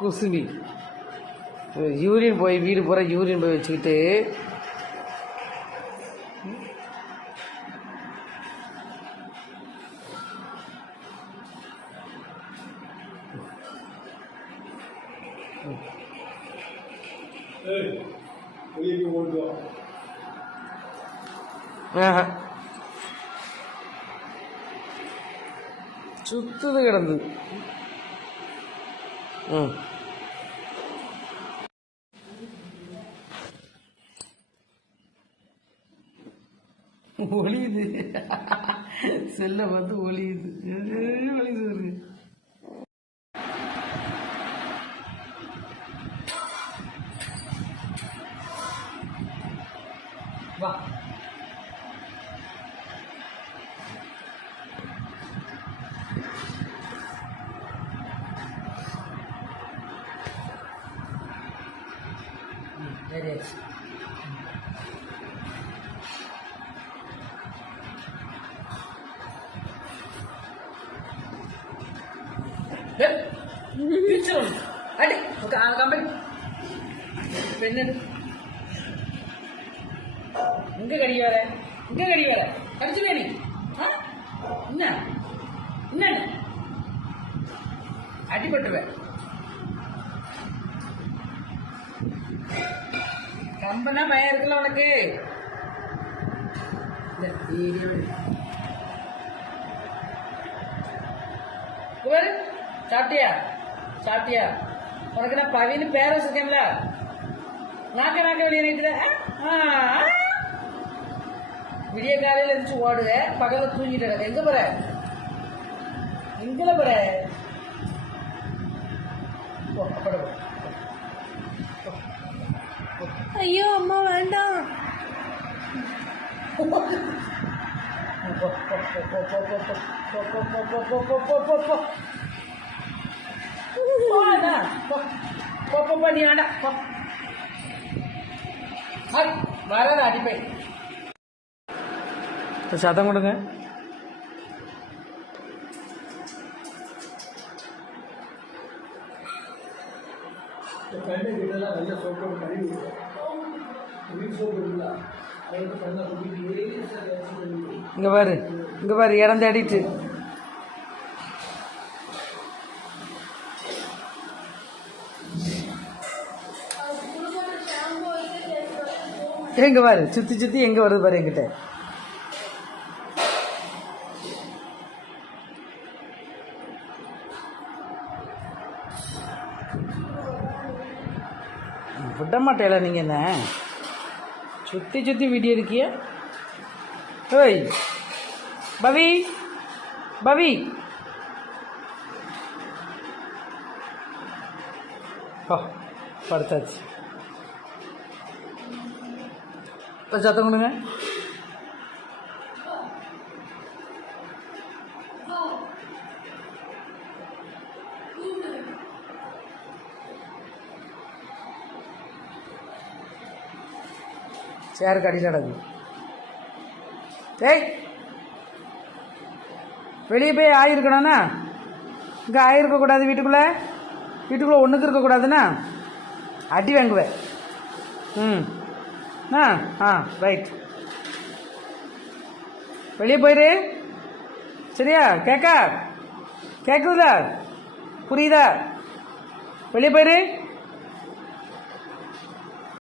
குசுமி urine போய் வீடு பூரா யூரின் போய் வச்சுக்கிட்டு சுத்துது கிடந்து. ஒளியுது செல்ல வந்து ஒளியுது ஒளியுது. வா ஏறியாச்சு. அடி கம்பெனி பெண்ணு இங்க கடி வர இங்க கடி வர கடிச்சு வேணி என்ன என்ன அடிபட்டுவேன். கம்பனா பயம் இருக்குல்ல உனக்கு. சாப்பிட்டியா சாப்பிட்டியா? உனக்கு நான் பவின்னு பேர வச்சிருக்கேன்ல. நாக்க நாக்க வெளியே நினைக்கிற. விடிய காலையில இருந்துச்சு ஓடுத, பகல தூங்கிட்டு. எங்க போற எங்கல போற? ஐயோ அம்மா வேண்டாம். நீ வேண்டாம் வராத அடிப்பேன். சத்தம் கொடுங்க. இங்க பாரு இங்க பாரு இடம் தேடிட்டு. எங்க பாரு சுத்தி சுத்தி எங்க வருது பாரு என்கிட்ட. விட மாட்டேல நீங்க என்ன சுத்தி சுத்தி வீடியோ இருக்கிய. ஓய் பவி பவி படுத்தாச்சு. சத்தம் கொடுங்க. சேருக்கு அடியில் கிடக்கு. ஏய் வெளியே போய் ஆயிருக்கணும்னா இங்கே ஆயிருக்கக்கூடாது. வீட்டுக்குள்ளே ஒன்றுக்கு இருக்கக்கூடாதுண்ணா அடி வாங்குவேன். ரைட் வெளியே போயிரு. சரியா? கேட்குதா? புரியுதா? வெளியே போயிரு.